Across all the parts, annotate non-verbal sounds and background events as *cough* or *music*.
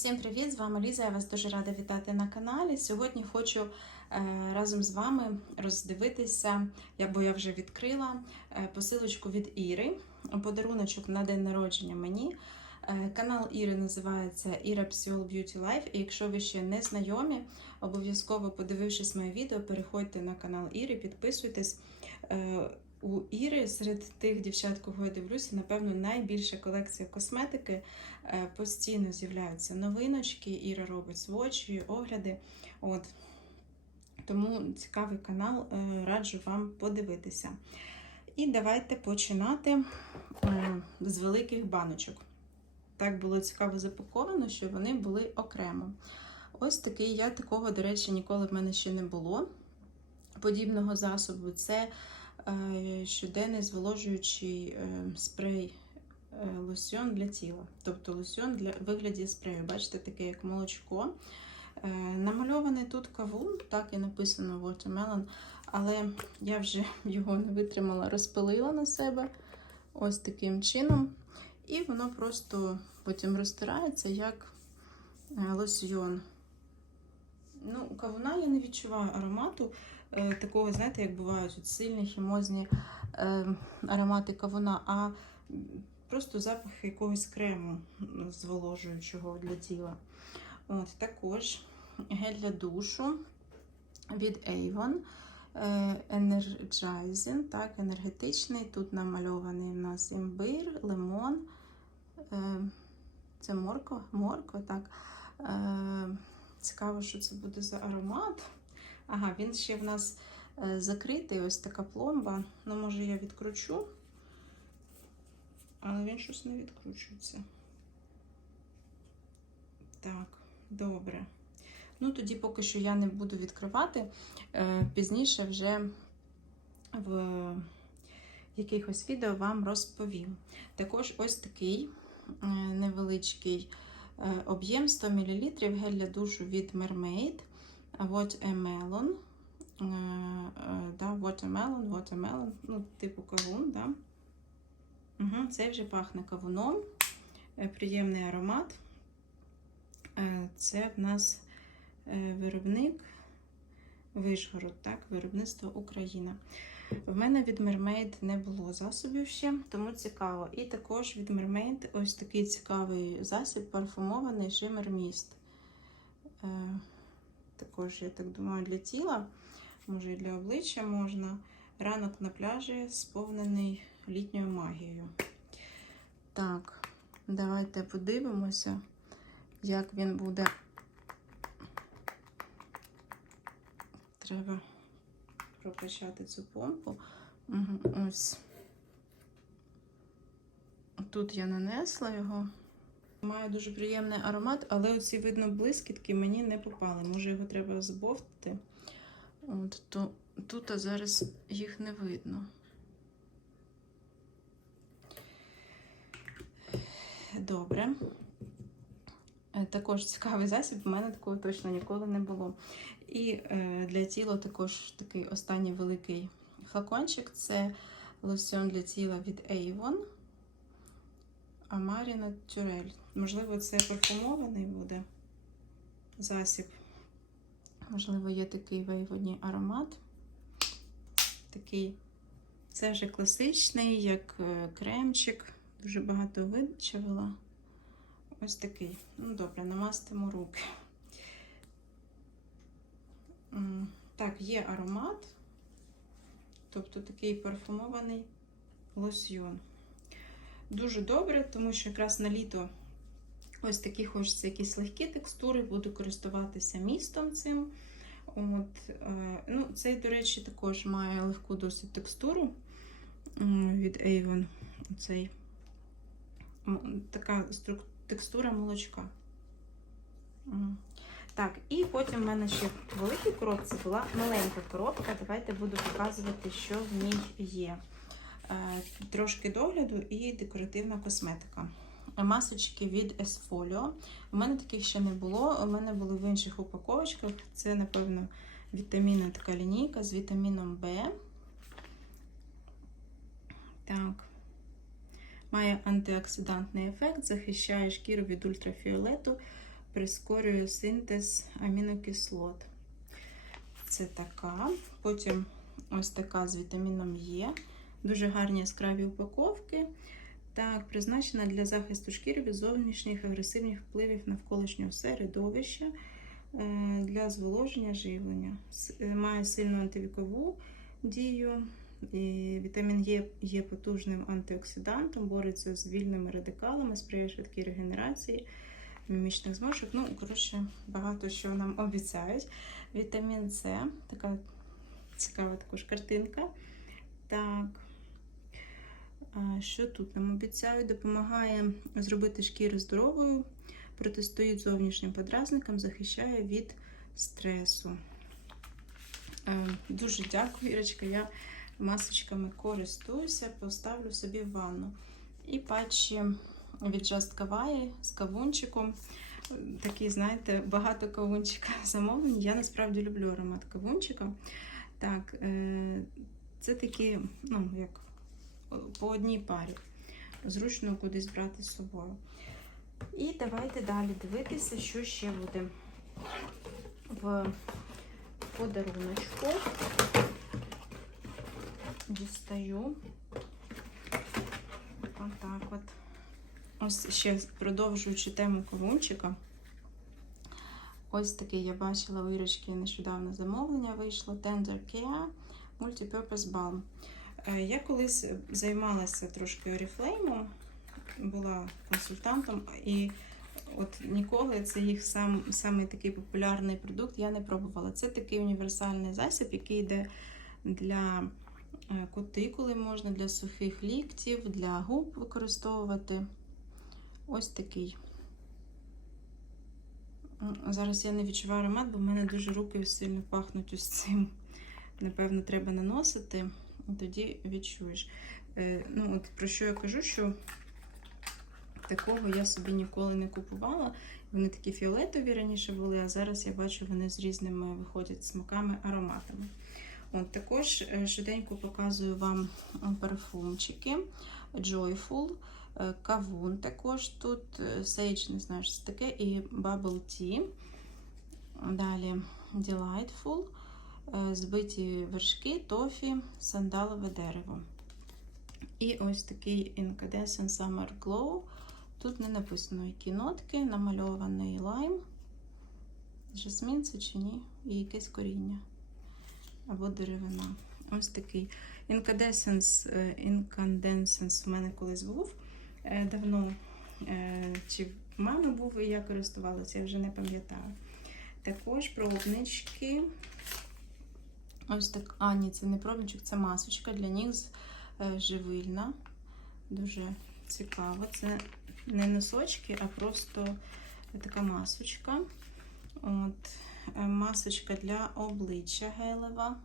Всім привіт! З вами Ліза. Я вас дуже рада вітати на каналі. Сьогодні хочу е, разом з вами роздивитися, я, бо я вже відкрила е, посилочку від Іри. Подаруночок на день народження мені. Е, канал Іри називається Іра Psiol Beauty Life. І якщо ви ще не знайомі, обов'язково подивившись моє відео, переходьте на канал Іри, підписуйтесь. У Іри серед тих дівчат, кого я дивлюся, напевно, найбільша колекція косметики. Е, Постійно з'являються новиночки, Іра робить свочі, огляди. От. Тому цікавий канал, е, раджу вам подивитися. І давайте починати е, з великих баночок. Так було цікаво запаковано, що вони були окремо. Ось такий, я такого, до речі, ніколи в мене ще не було. Подібного засобу це щоденний зволожуючий е, спрей е, лосьон для тіла. Тобто лосьон для вигляді спрею. Бачите, таке як молочко. Е, Намальований тут кавун, так і написано watermelon, але я вже *laughs* його не витримала, розпилила на себе ось таким чином. І воно просто потім розтирається як е, лосьйон. Ну, кавуна я не відчуваю аромату. е, Такого, знаєте, як бувають от сильні хімозні е, аромати кавуна, а просто запах якогось крему зволожуючого для тіла. От, Також гель для душу від Avon. е, Energizing, так, енергетичний. Тут намальований у нас імбир, лимон. Е, Це морква, морква, так. Цікаво, що це буде за аромат. Ага, він ще в нас е, закритий, ось така пломба. Ну, може, я відкручу, але він щось не відкручується. Так, добре. Ну, тоді поки що я не буду відкривати. Е, Пізніше вже в якихось відео вам розповім. Також ось такий е, невеличкий об'єм 100 мл гель для душу від Mermaid. Watermelon. Е, е, Да, watermelon, watermelon, ну, типу кавун, да? Угу, Це вже пахне кавуном. Е, Приємний аромат. Е, Це в нас е, виробник Вишгород, так, виробництво Україна. В мене від Mermaid не було засобів ще, тому цікаво. І також від Mermaid ось такий цікавий засіб парфумований Shimmer Mist. Е, Також, я так думаю, для тіла, може і для обличчя можна. Ранок на пляжі сповнений літньою магією. Так, давайте подивимося, як він буде. Треба прокачати цю помпу. Ось. Тут я нанесла його. Має дуже приємний аромат, але оці, видно, блискітки мені не попали. Може, його треба збовтати. От, то тут а зараз їх не видно. Добре. Е, Також цікавий засіб, у мене такого точно ніколи не було. І е, для тіла також такий останній великий флакончик це лосьон для тіла від Avon. Амарі Натюрель. Можливо, це парфумований буде засіб. Можливо, є такий в Avon аромат. Такий. Це вже класичний, як е, кремчик. Дуже багато вичавила. Ось такий. Ну, добре, намастимо руки. Так, є аромат, тобто такий парфумований лосьйон. Дуже добре, тому що якраз на літо ось такі хочеться якісь легкі текстури, буду користуватися містом цим. От, е, ну, Цей, до речі, також має легку досить текстуру від Avon. Цей, така текстура молочка. Так, і потім в мене ще в великій коробці була маленька коробка. Давайте буду показувати, що в ній є. Е, Трошки догляду і декоративна косметика. Масочки від Esfolio. У мене таких ще не було. У мене були в інших упаковочках. Це, напевно, вітамінна така лінійка з вітаміном В. Так. Має антиоксидантний ефект, захищає шкіру від ультрафіолету, прискорює синтез амінокислот. Це така. Потім ось така з вітаміном Е. Дуже гарні яскраві упаковки. Так, призначена для захисту шкіри від зовнішніх агресивних впливів навколишнього середовища е, для зволоження живлення. Е, Має сильну антивікову дію. І вітамін Е є потужним антиоксидантом, бореться з вільними радикалами, сприяє швидкій регенерації мімічних зморшок. Ну, коротше, багато що нам обіцяють. Вітамін С, така цікава також картинка. Так. Що тут нам обіцяють? Допомагає зробити шкіру здоровою, протистоїть зовнішнім подразникам, захищає від стресу. Е, Дуже дякую, Ірочка. Я масочками користуюся, поставлю собі в ванну. І патчі від Just Kawaii з кавунчиком. Такі, знаєте, багато кавунчика замовлень. Я насправді люблю аромат кавунчика. Так, е, це такі, ну, як по одній парі. Зручно кудись брати з собою. І давайте далі дивитися, що ще буде в подаруночку. Дістаю. Отак от. Ось ще продовжуючи тему кавунчика. Ось такий я бачила у Ірочки нещодавно замовлення вийшло Tender Care Multipurpose Balm. Е, Я колись займалася трошки Oriflame, була консультантом, і от ніколи це їх сам, самий такий популярний продукт я не пробувала. Це такий універсальний засіб, який йде для е, кутикули, можна для сухих ліктів, для губ використовувати. Ось такий. Зараз я не відчуваю аромат, бо в мене дуже руки сильно пахнуть ось цим. Напевно, треба наносити, і тоді відчуєш. Е, ну, от Про що я кажу, що такого я собі ніколи не купувала. Вони такі фіолетові раніше були, а зараз я бачу, вони з різними виходять смаками, ароматами. От, також е, швиденько показую вам е, парфумчики Joyful, е, Кавун також тут, е, Sage, не знаю, що це таке, і Bubble Tea. Далі Delightful, е, збиті вершки, тофі, сандалове дерево. І ось такий Incandescent Summer Glow. Тут не написано, які нотки, намальований лайм, жасмін це чи ні, і якесь коріння або деревина. Ось такий. Incandescence, е, Incandescence в мене колись був е, давно. Е, Чи в мами був і я користувалася, я вже не пам'ятаю. Також пробнички. Ось так. А, ні, це не пробничок, це масочка для ніг е, живильна. Дуже цікаво. Це не носочки, а просто така масочка. От, е, масочка для обличчя гелева.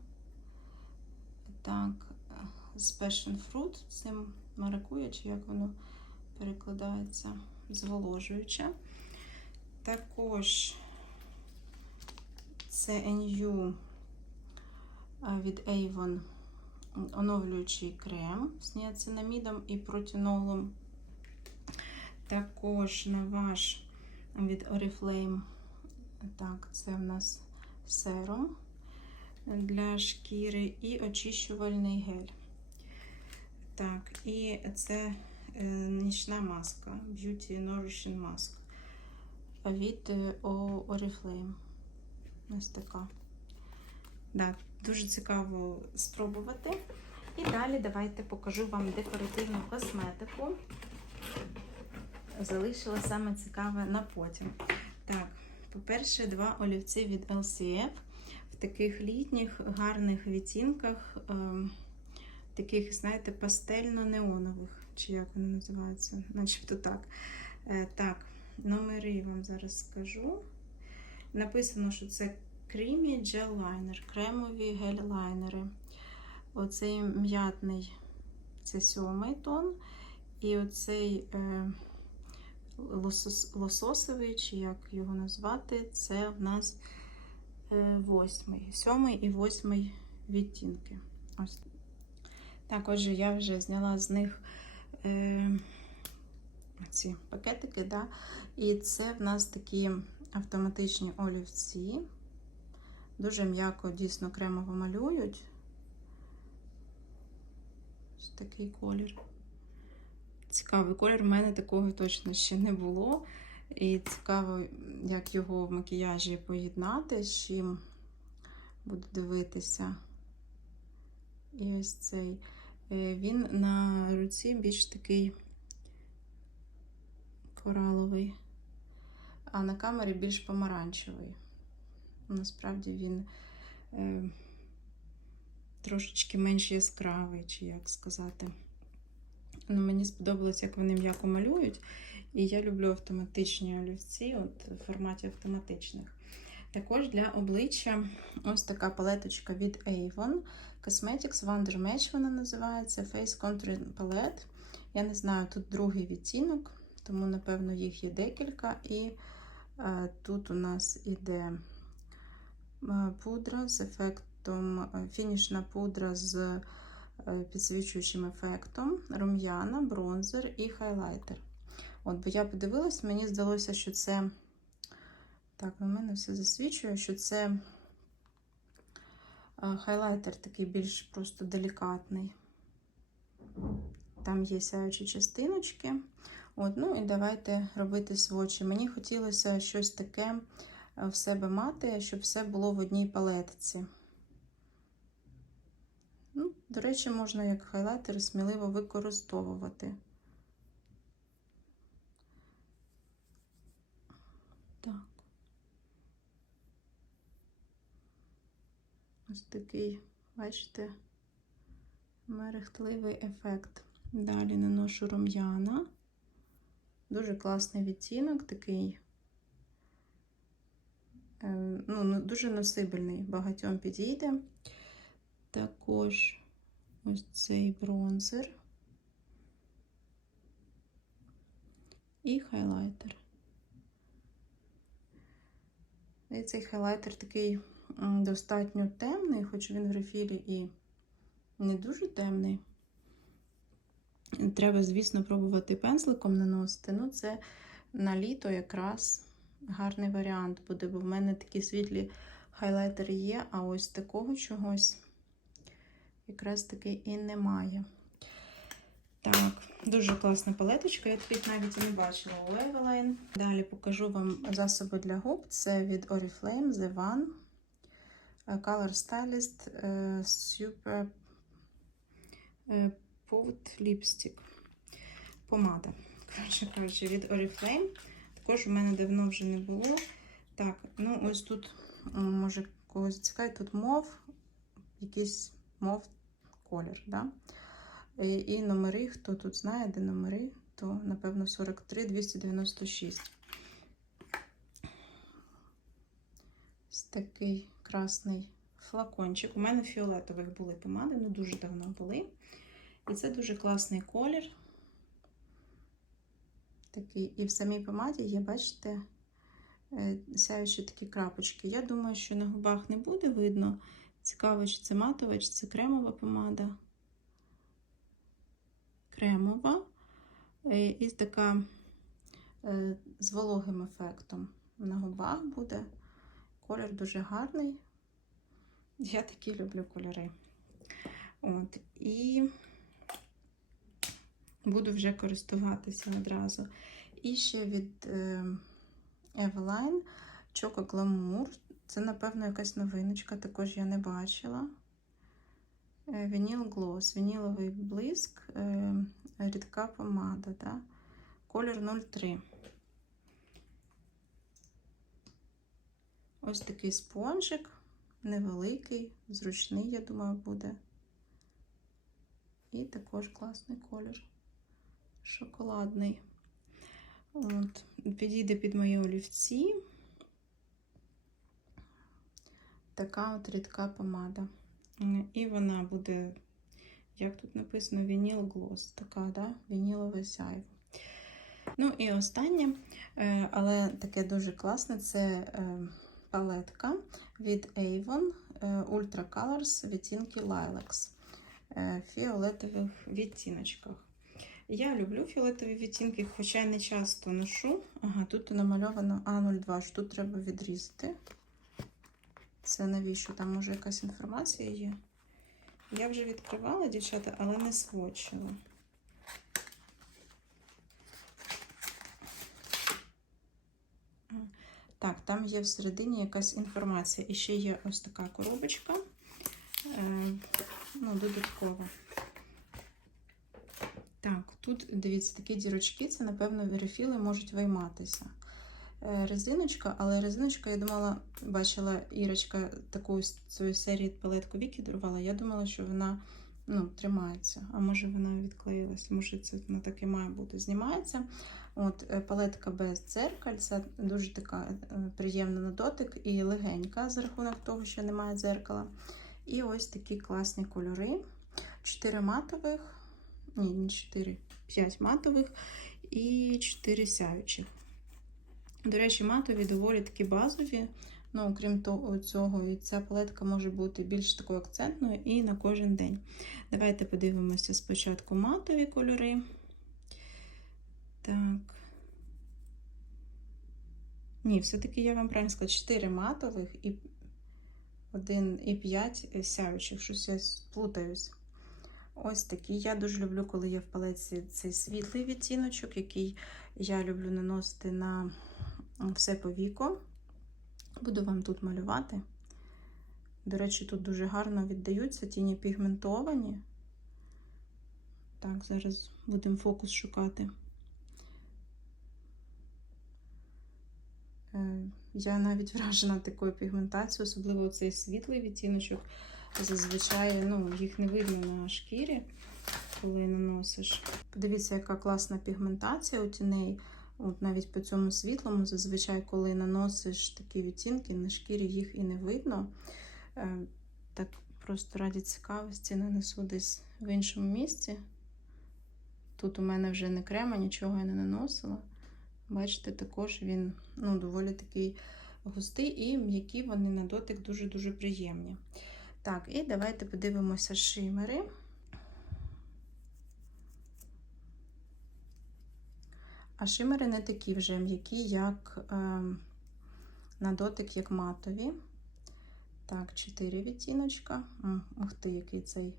Так, е, passion fruit, цим маракуя, чи як воно перекладається, зволожуюча. Також це NU від Avon оновлюючий крем з ніацинамідом і протінолом. Також на ваш від Oriflame. Так, це в нас серум для шкіри і очищувальний гель. Так, і це нічна маска Beauty Nourishing Mask від е, Oriflame. Ось така. Да, дуже цікаво спробувати. І далі давайте покажу вам декоративну косметику. Залишила саме цікаве на потім. Так, по-перше, два олівці від LCF в таких літніх гарних відтінках, ем, таких, знаєте, пастельно-неонових, чи як вони називаються, начебто так. Е, так, номери вам зараз скажу. Написано, що це Creamy Gel Liner, кремові гель-лайнери. Оцей м'ятний це сьомий тон. І оцей е, лосос, лососовий, чи як його назвати, це в нас е, восьмий. Сьомий і восьмий відтінки. Ось. Так, отже, я вже зняла з них е, ці пакетики, да? і це в нас такі автоматичні олівці. Дуже м'яко, дійсно кремово малюють. Ось такий колір. Цікавий колір, в мене такого точно ще не було. І цікаво, як його в макіяжі поєднати, з чим буду дивитися. І ось цей. Е, Він на руці більш такий кораловий, а на камері більш помаранчевий. Насправді він е, трошечки менш яскравий, чи як сказати. Ну, Мені сподобалось, як вони м'яко малюють. І я люблю автоматичні олівці, от в форматі автоматичних. Також для обличчя ось така палеточка від Avon. Cosmetics Wonder Match вона називається Face Contour Palette. Я не знаю, тут другий відтінок, тому, напевно, їх є декілька. І е, тут у нас іде е, пудра з ефектом, е, фінішна пудра з е, підсвічуючим ефектом, рум'яна, бронзер і хайлайтер. От, бо я подивилась, мені здалося, що це. Так, у мене все засвічує, що це е, хайлайтер такий більш просто делікатний. Там є сяючі частиночки. От, ну і давайте робити свочі. Мені хотілося щось таке е, в себе мати, щоб все було в одній палетці. Ну, До речі, можна як хайлайтер сміливо використовувати. Так. Ось такий, бачите, мерехтливий ефект. Далі наношу рум'яна. Дуже класний відтінок, такий, е, ну, дуже носибельний, багатьом підійде. Також ось цей бронзер і хайлайтер. І цей хайлайтер такий достатньо темний, хоч він в рефілі і не дуже темний. Треба, звісно, пробувати пензликом наносити. Ну, це на літо якраз гарний варіант буде, бо в мене такі світлі хайлайтери є, а ось такого чогось якраз таки і немає. Так, дуже класна палеточка, я таких навіть і не бачила у Eveline. Далі покажу вам засоби для губ. Це від Oriflame The One Color Stylist е, Super е, Pout Lipstick. Помада. Коротше кажучи, від Oriflame. Також у мене давно вже не було. Так, ну ось тут, може, когось цікавить, тут мов, якийсь мов колір. Да? І номери, хто тут знає, де номери, то, напевно, 43 296. Ось такий красний флакончик. У мене фіолетових були помади, ну дуже давно були. І це дуже класний колір. Такий, і в самій помаді є, бачите, е, сяючі такі крапочки. Я думаю, що на губах не буде видно. Цікаво, чи це матова, чи це кремова помада. Кремова е, і така е, з вологим ефектом на губах буде. Колір дуже гарний. Я такі люблю кольори. От, І буду вже користуватися одразу. І ще від е, Eveline Choco Glamour. Це, напевно, якась новиночка, також я не бачила. Вініл Глос, вініловий блиск, е, рідка помада, да? колір 03. Ось такий спонжик, невеликий, зручний, я думаю, буде. І також класний колір. Шоколадний. От, Підійде під мої олівці. Така от рідка помада. І вона буде, як тут написано, вініл глос. Така, да? вінілове сяйво. Ну і останнє, е, але таке дуже класне це е, палетка від Avon е, Ultra Colors відтінки Lilacs в фіолетових відтіночках. Я люблю фіолетові відтінки, хоча й не часто ношу. Ага, тут намальовано А02, що тут треба відрізати. Це навіщо? Там може якась інформація є. Я вже відкривала, дівчата, але не свочила. Так, там є всередині якась інформація. І ще є ось така коробочка. Е, ну, додаткова. Так, тут дивіться, такі дірочки, це, напевно, вірифіли можуть вийматися. Е, резиночка, але резиночка, я думала, бачила Ірочка таку з цієї серії палетку Вікі дарувала. Я думала, що вона ну, тримається. А може вона відклеїлася, може це вона так і має бути. Знімається. От е, Палетка без дзеркальця, дуже така е, приємна на дотик і легенька за рахунок того, що немає дзеркала. І ось такі класні кольори. 4 матових, ні, не 4, 5 матових і 4 сяючих. До речі, матові доволі такі базові. Ну, окрім того, цього, ця палетка може бути більш такою акцентною і на кожен день. Давайте подивимося спочатку матові кольори. Так. Ні, все-таки я вам правильно сказала, 4 матових і 1 і 5 сяючих, щось я сплутаюсь. Ось такі. Я дуже люблю, коли є в палеці цей світлий відтіночок, який я люблю наносити на все по віку. Буду вам тут малювати. До речі, тут дуже гарно віддаються тіні пігментовані. Так, зараз будемо фокус шукати. Е, я навіть вражена такою пігментацією, особливо цей світлий відтіночок. Зазвичай ну, їх не видно на шкірі, коли наносиш. Подивіться, яка класна пігментація у тіней. От Навіть по цьому світлому, зазвичай, коли наносиш такі відтінки, на шкірі їх і не видно. Е, так просто раді цікавості нанесу десь в іншому місці. Тут у мене вже не крема, нічого я не наносила. Бачите, також він ну, доволі такий густий і м'які вони на дотик дуже-дуже приємні. Так, і давайте подивимося шимери. А шимери не такі вже м'які, як е, на дотик, як матові. Так, 4 відтіночка. Ух ти, який цей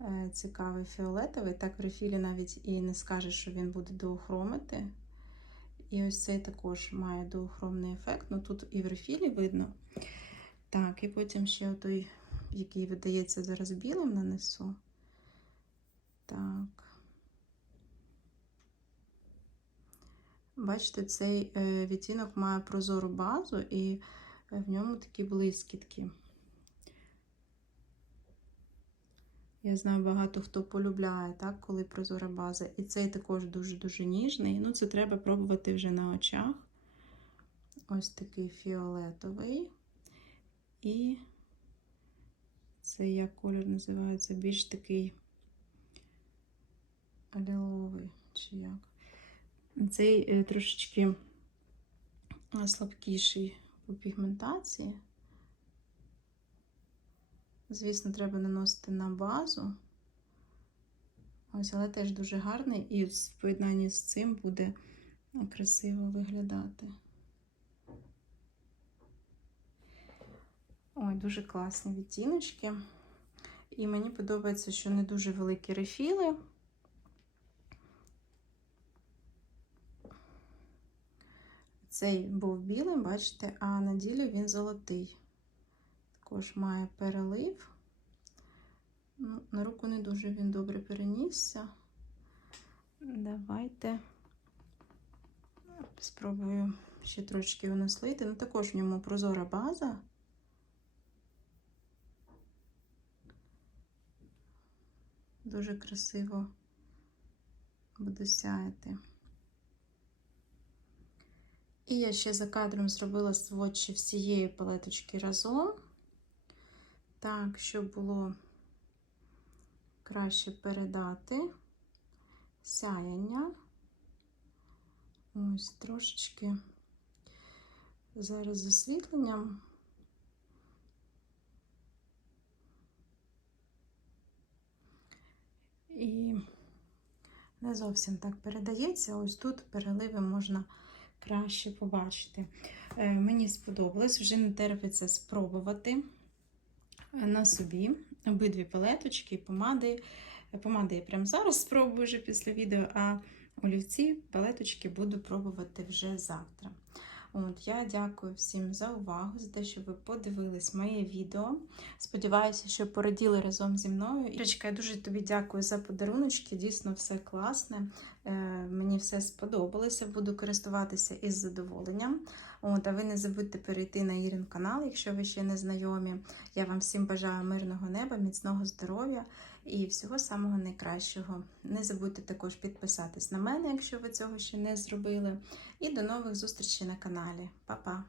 е, цікавий фіолетовий. Так, в рефілі навіть і не скаже, що він буде доохромити. І ось цей також має доохромний ефект. Ну тут і в рефілі видно. Так, і потім ще той, який видається зараз білим, нанесу. Так. Бачите, цей е, відтінок має прозору базу, і в ньому такі блискітки. Я знаю, багато хто полюбляє, так, коли прозора база. І цей також дуже-дуже ніжний. Ну, це треба пробувати вже на очах. Ось такий фіолетовий. І це як колір називається більш такий ліловий, чи як. Цей е, трошечки слабкіший по пігментації. Звісно, треба наносити на базу. Ось, але теж дуже гарний, і в поєднанні з цим буде красиво виглядати. Ой, дуже класні відтіночки. І мені подобається, що не дуже великі рефіли. Цей був білим, бачите, а на ділі він золотий. Також має перелив. Ну, На руку не дуже він добре перенісся. Давайте спробую ще трошки його слити. Ну, також в ньому прозора база. Дуже красиво буде сяяти. І я ще за кадром зробила сводчі всієї палеточки разом. Так, щоб було краще передати сяяння. Ось трошечки зараз з. І не зовсім так передається. Ось тут переливи можна краще побачити. Е, Мені сподобалось, вже не терпиться спробувати е, на собі обидві палеточки помади. Помади я прямо зараз спробую вже після відео, а олівці палеточки буду пробувати вже завтра. От, я дякую всім за увагу, за те, що ви подивились моє відео. Сподіваюся, що пораділи разом зі мною. Ірочка, я дуже тобі дякую за подаруночки. Дійсно, все класне. Е, мені все сподобалося. Буду користуватися із задоволенням. От, а ви не забудьте перейти на Ірин канал, якщо ви ще не знайомі. Я вам всім бажаю мирного неба, міцного здоров'я і всього самого найкращого. Не забудьте також підписатись на мене, якщо ви цього ще не зробили. І до нових зустрічей на каналі. Па-па!